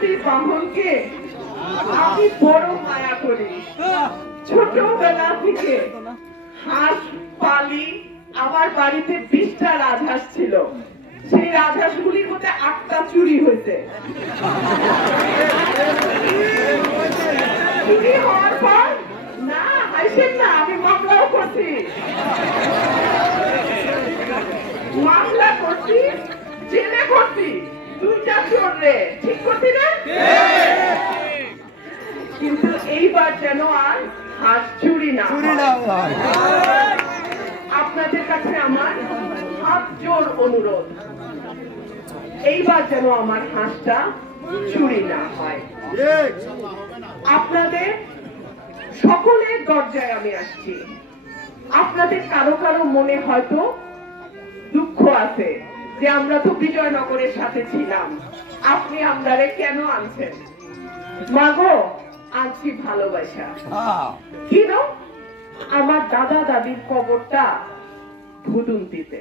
প্রতি বাহনকে আমি বড় মায়া করি। ছোটবেলা থেকে হাঁস পালি, আমার বাড়িতে 20টা রাজহাঁস ছিল। সেই রাজহাঁসগুলির মধ্যে 8টা চুরি হয়েছে। চুরি হওয়ার পর না হাসেন না, আমি মামলাও করছি, জেলে করছি, 2টা চোর রে, ঠিক করছি না? কিন্তু এইবার যেন আর হাঁস চুরি না হয়। আপনাদের কাছে আমার হাত জোর অনুরোধ, এইবার যেন আমার হাঁসটা চুরি না হয়। আপনাদের সকলের দরজায় আমি আসছি। আপনাদের কারো কারো মনে হয়তো দুঃখ আছে যে আমরা তো বিজয়নগরের সাথে ছিলাম, আপনি আপনারে কেন আনছেন? মাগো, আনছি ভালোবাসা। কিনো আমার দাদা দাদির কবরটা ভুদুন্তিতে।